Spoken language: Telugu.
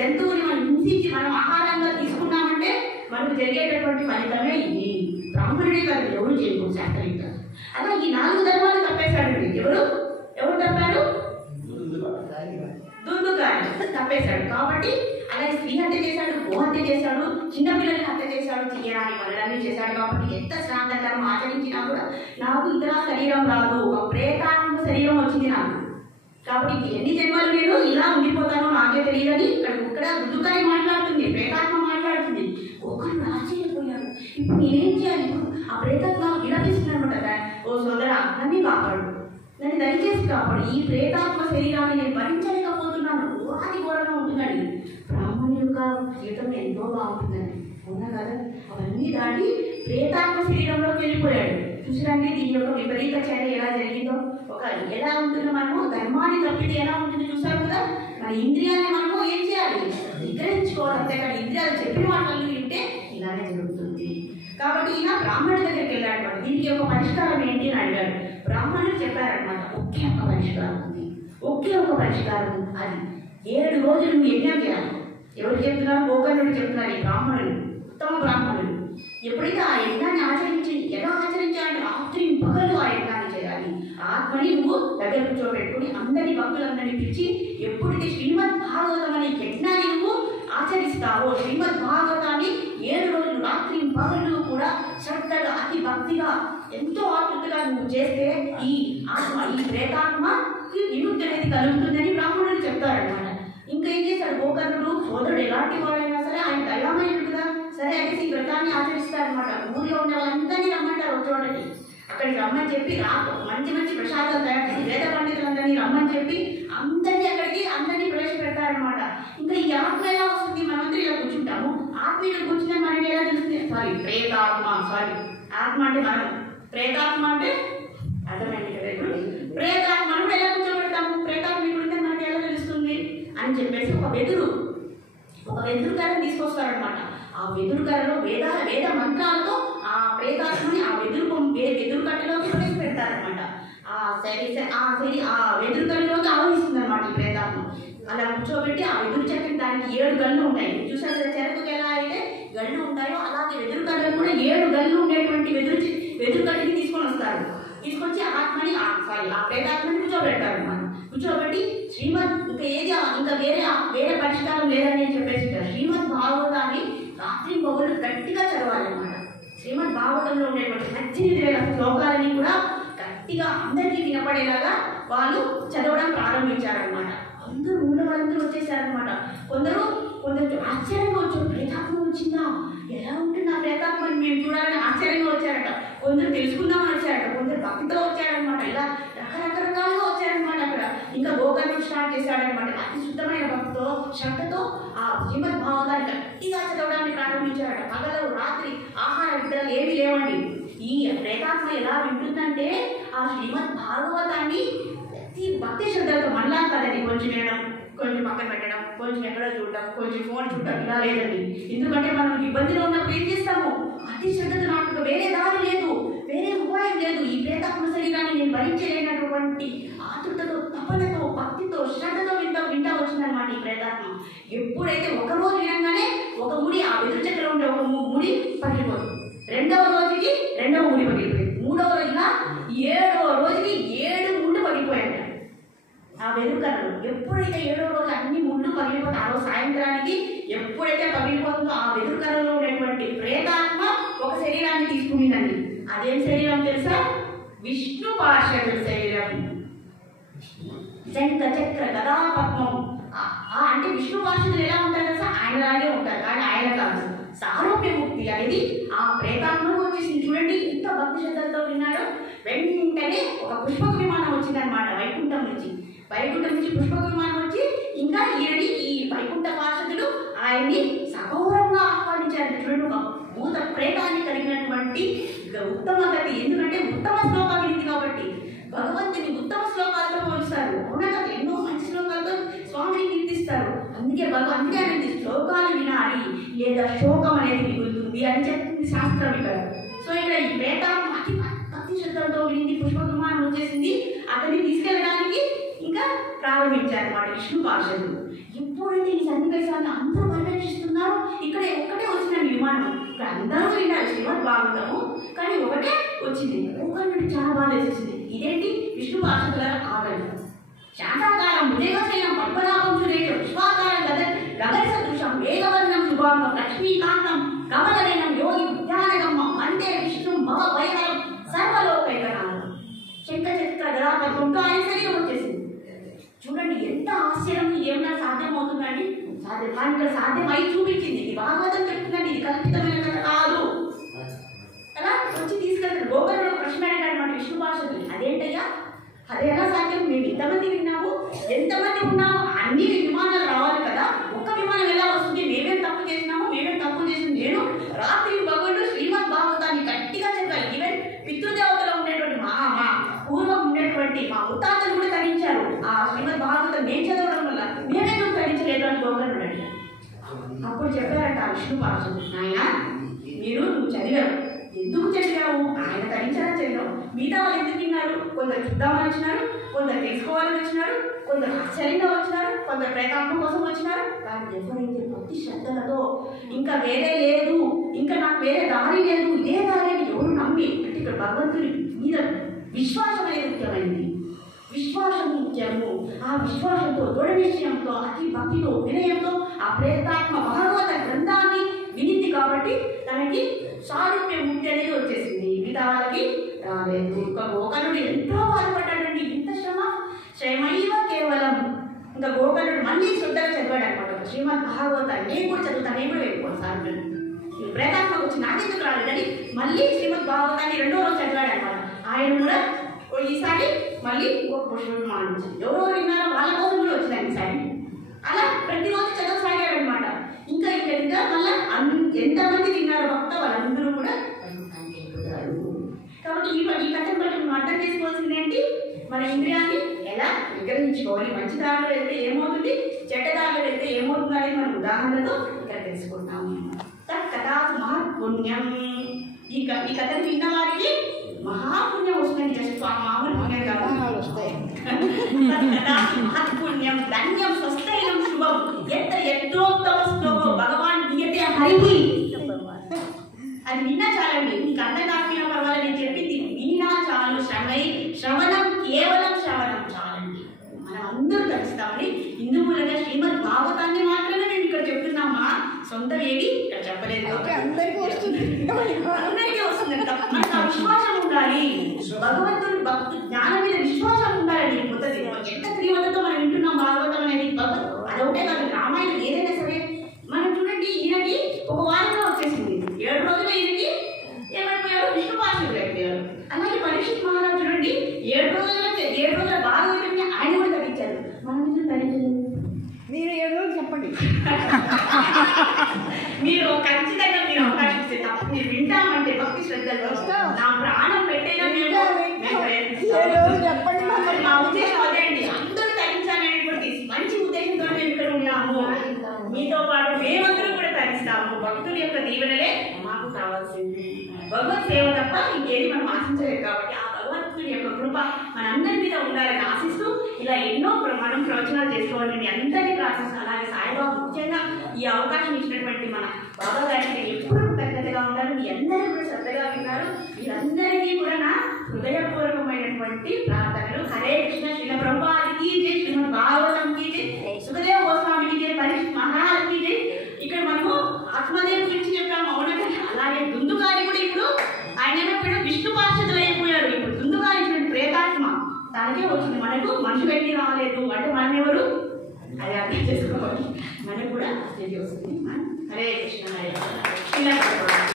జంతువుని మనం హింసించి మనం ఆహారంగా తీసుకున్నామంటే మనకు జరిగేటటువంటి ఫలితమే ఇది. బ్రాహ్మణుడే కాదు, ఎవరు చేయకూడదు శాస్త్రయుక్తం. అలా ఈ 4 ధర్మాలు తప్పేశాడు. ఎవరు తప్పారు? దుందుకారు తప్పేశాడు. కాబట్టి అలాగే స్త్రీ హత్య చేశాడు, గోహత్య చేశాడు, చిన్నపిల్లల్ని హత్య చేశాడు, చేయడానికి పనులన్నీ చేశాడు. కాబట్టి ఎంత శ్రాంతకరం ఆచరించినా కూడా నాకు ఇతర శరీరం రాదు, ఒక ప్రేతాత్మ శరీరం వచ్చింది నాకు. కాబట్టి ఎన్ని జన్మలు నేను ఇలా ఉండిపోతానో నాకే తెలియదని ఇక్కడ దుందుకారి మాట్లాడుతుంది, ప్రేతాత్మ మాట్లాడుతుంది. ఒకరు ఆశ్చర్యపోయాడు. ఇప్పుడు నేనేం చేయాలి? ఆ ప్రేతాత్మ విలపిస్తున్నానమాట, ఓ సోదరా నన్ను కాపాడు, నన్ను దయచేసి కాపాడు, ఈ ప్రేతాత్మ శరీరాన్ని నేను భరించలేకపోతున్నాను, అది ఘోరంగా ఉంటుందండి. బ్రాహ్మణుల యొక్క జీవితం ఎంతో బాగుంటుందండి, అవునా కదా? అవన్నీ దాటి ప్రేతాత్మ శరీరంలోకి వెళ్ళిపోయాడు. చూసిరండి దీని యొక్క విపరీత చర్య ఎలా జరిగిందో. ఒక ఎలా ఉంటుందో, మనము ధర్మాన్ని తప్పితే ఎలా ఉంటుంది చూసాం కదా. మన ఇంద్రియాన్ని మనము ఏం చేయాలి? నిగ్రహించుకోవాలి. అంతేకాదు ఇంద్రియాలు చెప్పిన మాటలు వింటే ఇలానే జరుగుతుంది. కాబట్టి ఈయన బ్రాహ్మణుడి దగ్గరికి వెళ్ళాడు. దీనికి ఒక పరిష్కారం ఏంటి అని అడిగాడు. బ్రాహ్మణుడు చెప్పారనమాట, ఒకే ఒక పరిష్కారం ఉంది, ఒకే ఒక పరిష్కారం. అది 7 రోజులు నువ్వు యజ్ఞం చేయాలి. ఎవరు చెప్తున్నారు? గోకర్ణుడు చెప్తున్నారు. ఈ బ్రాహ్మణుడు ఉత్తమ బ్రాహ్మణుడు. ఎప్పుడైతే ఆ యజ్ఞాన్ని ఆచరించి, ఎలా ఆచరించాలంటే రాత్రి పగలు ఆ యజ్ఞాన్ని చేయాలి. ఆత్మని నువ్వు దగ్గర కూర్చోబెట్టుకుని అందరి భక్తులందరినీ పిలిచి, ఎప్పుడైతే శ్రీమద్ భాగవతం అనే యజ్ఞాన్ని నువ్వు ఆచరిస్తావో, శ్రీమద్ భాగవతాన్ని 7 రోజులు రాత్రి పగలు కూడా శ్రద్ధగా అతి భక్తిగా ఎంతో ఆతృతగా నువ్వు చేస్తే ఈ ఆత్మ, ఈ ప్రేతాత్మకి విముక్తి అనేది కలుగుతుందని బ్రాహ్మణుడు చెప్తారనమాట. ఇంకా ఏం చేశాడు గోకర్ణుడు? సోదరుడు ఎలాంటి వాడైనా సరే ఆయన దయామయుడు కదా. సరే అయితే ఈ వ్రతాన్ని ఆచరిస్తారనమాట. ఊరిలో ఉన్న వాళ్ళందరినీ రమ్మంటారు ఒక చోటకి. అక్కడికి రమ్మని చెప్పి మంచి మంచి ప్రసాదాలు తయారు చేసి వేద పండితులందరినీ రమ్మని చెప్పి అందరినీ అందరినీ ప్రవేశపెడతారనమాట. ఇంకా ఈ ఆత్మ ఎలా వస్తుంది? మనమందరూ ఇలా కూర్చుంటాము. ఆత్మ ఇలా కూర్చుంటే మనకి ఎలా తెలుస్తుంది? సారీ ప్రేతాత్మ, సారీ ఆత్మ అంటే మనం, ప్రేతాత్మ అంటే అర్థమైంది కదా. ఇప్పుడు ప్రేతాత్మను ఎలా కూర్చోబెడతాము? ప్రేతాత్మ ఇప్పుడుంటే మనకి ఎలా తెలుస్తుంది అని చెప్పేసి ఒక వెదురు కర్రను తీసుకొస్తారనమాట. ఆ వెదురు కర్రలో వేద మంత్రాలతో ఆ ప్రేతాత్మని ఆ వెదురు కట్టలోకి ప్రవేశ పెడతారనమాట. ఆ వెదురు కర్రలోకి ఆవహిస్తుంది అనమాట ఈ ప్రేతాత్మ. అలా కూర్చోబెట్టి ఆ వెదురు చెట్టుకి దానికి 7 గళ్ళు ఉంటాయి. చూసారు కదా చెరకుకి ఎలా అయితే గళ్ళు ఉంటాయో అలాగే వెదురు కర్రలు కూడా 7 గళ్ళు ఉండేటువంటి వెదురు కట్టిని తీసుకొని వస్తారు. తీసుకొచ్చి ఆత్మని ఆ ప్రేతాత్మని కూర్చోబెడతారు అనమాట. కూర్చోబెట్టి శ్రీమద్ ఇంకా వేరే పరిష్కారం లేదని చెప్పేసి శ్రీమద్ భాగవతాన్ని రాత్రి మొగలు గట్టిగా చదవాలన్నమాట. శ్రీమద్ భాగవతంలో ఉండేటువంటి 18,000 శ్లోకాలని కూడా గట్టిగా అందరికీ వినపడేలాగా వాళ్ళు చదవడం ప్రారంభించారనమాట. వాళ్ళందరూ వచ్చేసారనమాట. కొందరు ఆశ్చర్యంగా వచ్చారు, ప్రేతాత్మ వచ్చిందా, ఎలా ఉంటుంది ఆ ప్రేతాత్మని మేము చూడాలని ఆశ్చర్యంగా వచ్చారట. కొందరు తెలుసుకుందామని వచ్చారట, కొందరు భక్తితో వచ్చారనమాట. ఇలా రకరకాలుగా వచ్చారనమాట. అక్కడ ఇంకా గోకర్ణుడు స్టార్ట్ చేశాడనమాట. అతి శుద్ధమైన భక్తితో శ్రద్ధతో ఆ శ్రీమద్ భాగవతాన్ని గట్టిగా చదవడానికి ప్రారంభించారట. పగలు రాత్రి ఆహార విత్తనాలు ఏమీ లేవండి. ఈ ప్రేతాత్మ ఎలా వింటుందంటే ఆ శ్రీమద్ భాగవతాన్ని భక్తి శ్రద్ధలతో మనలా కాదండి, కొంచెం వినడం, కొంచెం పక్కన పెట్టడం, కొంచెం ఎక్కడో చూడటం, కొంచెం ఫోన్ చూడటం, ఇలా లేదండి. ఎందుకంటే మనం ఇబ్బందిలో ఉన్నప్పుడు ఏం చేస్తాము? అతి శ్రద్ధతో నాకు వేరే దారి లేదు, వేరే ఉపాయం లేదు, ఈ ప్రేతాత్మ శరీరాన్ని నేను భరించలేనటువంటి ఆతృతతో, తపనతో, భక్తితో, శ్రద్ధతో వింటా వచ్చిందనమాట ఈ ప్రేతాత్మ. ఎప్పుడైతే ఒక రోజు వినగానే ఒక ముడి ఆ వెదురు చెట్టులో ఉండే ఒక ముడి పగిలిపోతుంది. 2వ రోజుకి 2వ ముడి పగిలిపోయింది. 3వ రోజున 7వ రోజుకి 7 ముళ్ళు పగిలిపోయాయి ఆ వెదురు కర్రలు. ఎప్పుడైతే 7వ రోజు అన్ని ముళ్ళు పగిలిపోతే ఆ రోజు సాయంత్రానికి ఎప్పుడైతే పగిలిపోతుందో ఆ వెదురు కర్రలో ఉండేటువంటి ప్రేతాత్మ ఒక శరీరాన్ని తీసుకునిందండి. అదేం శరీరం తెలుసా? విష్ణు పార్షదుల శరీరం. శంఖ చక్ర గదా పద్మం. అంటే విష్ణు పార్షదులు ఎలా ఉంటారు తెలుసా? ఆయనలాగే ఉంటారు, కానీ ఆయన కాదు. సారూప్య ముక్తి అనేది ఆ ప్రేతాత్మకు వచ్చేసింది. చూడండి ఇంత భక్తి శ్రద్ధలతో విన్నాడు. వెంటనే ఒక పుష్పక విమానం వచ్చిందనమాట వైకుంఠం నుంచి పుష్పక విమానం వచ్చి ఇంకా ఈ వైకుంఠ పార్షదులు ఆయన్ని సగౌరవంగా ఆహ్వానించారు. చూడండి భూత ప్రేతాన్ని కలిగినటువంటి ఉత్తమ గతి. ఎందుకంటే ఉత్తమ శ్లోకం వినింది కాబట్టి భగవంతుని ఉత్తమ శ్లోకాలతో పోలుస్తారు. అవునా కదా? ఎన్నో మంచి శ్లోకాలతో స్వామిని కీర్తిస్తారు. అందుకే అనేది శ్లోకాలు వినాలి లేదా శోకం అనేది మిగులుతుంది అని చెప్తుంది శాస్త్రం ఇక్కడ. సో ఇక్కడ ఈ ప్రేతాత్మ అతి భక్తి శ్రద్ధలతో వినింది. పుష్పక విమానం వచ్చేసింది. అతన్ని తీసుకెళ్ళడానికి ఇంకా ప్రారంభించారన్నమాట విష్ణు పార్షదులు. ఎప్పుడైతే ఈ సన్నివేశాన్ని అందరూ విన్నారు శ్రీమద్ భాగవతము, కానీ ఒకటే వచ్చింది. ఒకటి చాలా బాధ వేసేసింది. ఇదేంటి విష్ణు పార్షదుల ఆదరణ శాంతాకారం భుజగశయనం పద్మనాభం సురేషం విశ్వాకారం గగన సదృశం వేగవర్ణం శుభాంగం లక్ష్మీకాంతం కమలనయనం యోగి జ్ఞానగమ్మం వందే విష్ణు భవ వైహరం సర్వలోకైకనాథం. శంఖ చక్ర గదాపద్మంతో ఆయన శరీరం వచ్చేసింది. చూడండి ఎంత ఆశ్చర్యం, ఏమన్నా సాధ్యం అవుతుందండి? సాధ్యం, కానీ ఇక్కడ సాధ్యమై చూపించింది. ఇది భాగవతం చెప్తుందండి, ఇది కల్పితమైన కథ కాదు. అలా వచ్చి తీసుకెళ్తారు. గోకర్ణుడు ప్రశ్న అడిగాడు విష్ణు పార్షదుని, అదేంటయ్యా అది ఎలా సాధ్యం? మేము ఇంతమంది విన్నాము, ఎంతమంది ఉన్నాము, అన్ని విమానాలు రావాలి కదా, ఒక్క విమానం ఎలా వస్తుంది? మేమేం తప్పు చేసినాము, మేమేం తప్పు చేసింది. నేను రాత్రి భగవంతుడు శ్రీమద్ భాగవతాన్ని గట్టిగా చెప్పాను. ఈవెన్ పితృదేవతలో ఉండేటువంటి మా పూర్వం ఉండేటువంటి మా ముత్తాతలు కూడా తగ్గించారు ఆ శ్రీమద్ భాగవతం నేను చదవడం వల్ల, మేమేందుకు తగ్గించలేదు అని గోకర్ణుడు అడిగాడు. అప్పుడు చెప్పారంట విష్ణు పార్షదుడు, నాయన నువ్వు చదివావు, ఎందుకు చదివావు? ఆయన తగ్గించాలని చదివావు. మిగతా వాళ్ళు ఎందుకు విన్నారు? కొందరు చూద్దామని వచ్చినారు, కొందరు తెలుసుకోవాలని వచ్చినారు, కొందరు ఆశ్చర్యంగా వచ్చినారు, కొందరు ప్రేతాత్మ కోసం వచ్చినారు. కానీ ఎవరైతే భక్తి శ్రద్ధలతో ఇంకా వేరే లేదు, ఇంకా నాకు వేరే దారి లేదు, ఇదే దారి అని ఎవరు నమ్మి, అంటే ఇక్కడ భగవంతుడి మీద విశ్వాసం అనేది ముఖ్యమైనది. విశ్వాసం ముఖ్యము. ఆ విశ్వాసంతో దృఢ నిశ్చయంతో అతి భక్తితో వినయంతో ఆ ప్రేతాత్మ భాగవత గ్రంథాన్ని వినింది కాబట్టి తనకి సారూప్య ముక్తి అనేది వచ్చేసింది. మిగతా వాళ్ళకి రాలేదు. ఇంకా గోకర్ణుడు ఎంతో బాధపడ్డాడండి. ఇంత శ్రమైవ కేవలం. ఇంకా గోకర్ణుడు మళ్ళీ శ్రద్ధగా చదివాడు అనమాట శ్రీమద్ భాగవతాన్ని. నేను కూడా చదువుతాను, నేను కూడా వెళ్ళిపోను సార్ ప్రేతాత్మకు వచ్చి నాకెందుకు రాలేదని మళ్ళీ శ్రీమద్ భాగవతాన్ని 2వ రోజు చదివాడు అనమాట. ఆయన కూడా ఈసారి మళ్ళీ ఇంకొక పుష్పం మానించారు. ఎవరెవరు విన్నారో వాళ్ళ కోసం కూడా వచ్చినాయి ఈసారి. అలా ప్రతిరోజు చదవసాగాడు అనమాట. ఇంకా మళ్ళీ ఎంతమంది విన్నారో భక్త వాళ్ళందరూ కూడా కాబట్టి ఈ కథను బట్టి మనం అర్థం చేసుకోవాల్సింది ఏంటి? మన ఇంద్రియాన్ని ఎలా నిగ్రహించుకోవాలి, మంచి దారిలో వెళ్తే ఏమవుతుంది, చెడ్డ దారిలో వెళ్తే ఏమవుతుంది అనేది మనం ఉదాహరణతో ఇక్కడ తెలుసుకుంటాము. కథా మహాపుణ్యం. ఈ కథను విన్న వారికి మహాపుణ్యం వస్తుంది. జస్ట్ మామూలు పుణ్యం కాదు, వస్తాయి. మహాపుణ్యం ధన్యం స్వస్థైలం శుభం ఎంత యత్రోత్తమ శ్లోకం భగవాన్ దీయతే హరి. అది విన్నా చాలండి, నీకు అర్థం కాకపోయినా పర్వాలేదు, నేను చెప్పింది విన్నా చాలు. శ్రవణం కేవలం శ్రవణం చాలండి. మనం అందరూ తెలుస్తామని ఇందు మూలంగా శ్రీమద్ భాగవతాన్ని మాత్రమే మేము ఇక్కడ చెప్తున్నామా, సొంతం ఏవి ఇక్కడ చెప్పలేదు. అందరికీ వస్తుంది, అందరికీ వస్తుంది. మనకు ఆ విశ్వాసం ఉండాలి, భగవంతుని భక్తు జ్ఞానం మీద విశ్వాసం ఉండాలండి. ఎంత తీవ్రతతో మనం వింటున్నాం భాగవతం అనేది. అదొకటే కాదు, రామాయణం ఏదైనా సరే మనం చూడండి, ఈయనకి ఒక వారంలో వచ్చేసింది, 7 రోజులు ఈయనకి ఏమైపోయారు, విష్ణు పార్షదులు అయిపోయారు. అలాగే పరీక్షిత్ మహారాజు చూడండి 7 రోజుల భాగవతాన్ని ఆయన కూడా తగ్గించారు. మనం ఎందుకు తగ్గించలేదు? మీరు 7 రోజులు చెప్పండి. మీరు ఖచ్చితంగా మీరు అవకాశం ఇస్తే తప్ప మీరు వింటామంటే భక్తి శ్రద్ధలు నా ప్రాణం పెట్టేలా చెప్పండి. మా ఉద్దేశం అదే అండి, అందరూ తగ్గించాలనేటువంటి మంచి ఉద్దేశంతో మేము ఇక్కడ ఉన్నాము. మీతో పాటు మేమందరూ కూడా తగ్గిస్తాము. భక్తుల యొక్క దీవెనలే మాకు కావాల్సింది. భగవత్ సేవ తప్ప ఇంకేది మనం ఆశించలేదు. కాబట్టి ఆ భగవంతుడి యొక్క కృప మనందరి మీద ఉండాలని ఆశిస్తూ ఇలా ఎన్నో మనం ప్రవచనాలు చేసుకోవాలని అందరినీ ప్రార్థిస్తాం. అలాగే సాయిబాబా ముఖ్యంగా ఈ అవకాశం ఇచ్చినటువంటి మన బాబా గారికి ఎప్పుడు పెద్దగా ఉండాలి. మీ అందరూ కూడా శ్రద్ధగా విన్నారు. మీరందరికీ కూడా నా హృదయపూర్వకమైనటువంటి ప్రార్థనలు. హరే కృష్ణ. శ్రీల ప్రభుపాదికి జై, శ్రీమద్ భాగవతంకి జై, సుఖదేవ్ గోస్వామికి జై, పరీక్షిత్ మహారాజ్కి జై. ఇక్కడ మనము ఆత్మదేవ్ గురించి చెప్పాము, అవునంటే అలాగే దుందుకారి కూడా ఇప్పుడు ఆయన ఏమైపోయాడు, విష్ణు పార్షదులు అయిపోయాడు. ఇప్పుడు దుందుకారి ప్రేతాత్మ దానికే వచ్చింది. మనకు మనుషులు ఎన్ని రాలేదు అంటే మనం ఎవరు అది అర్థం చేసుకోవాలి. మనకు కూడా తెలియ వస్తుంది. హరే కృష్ణ. హరే కృష్ణ.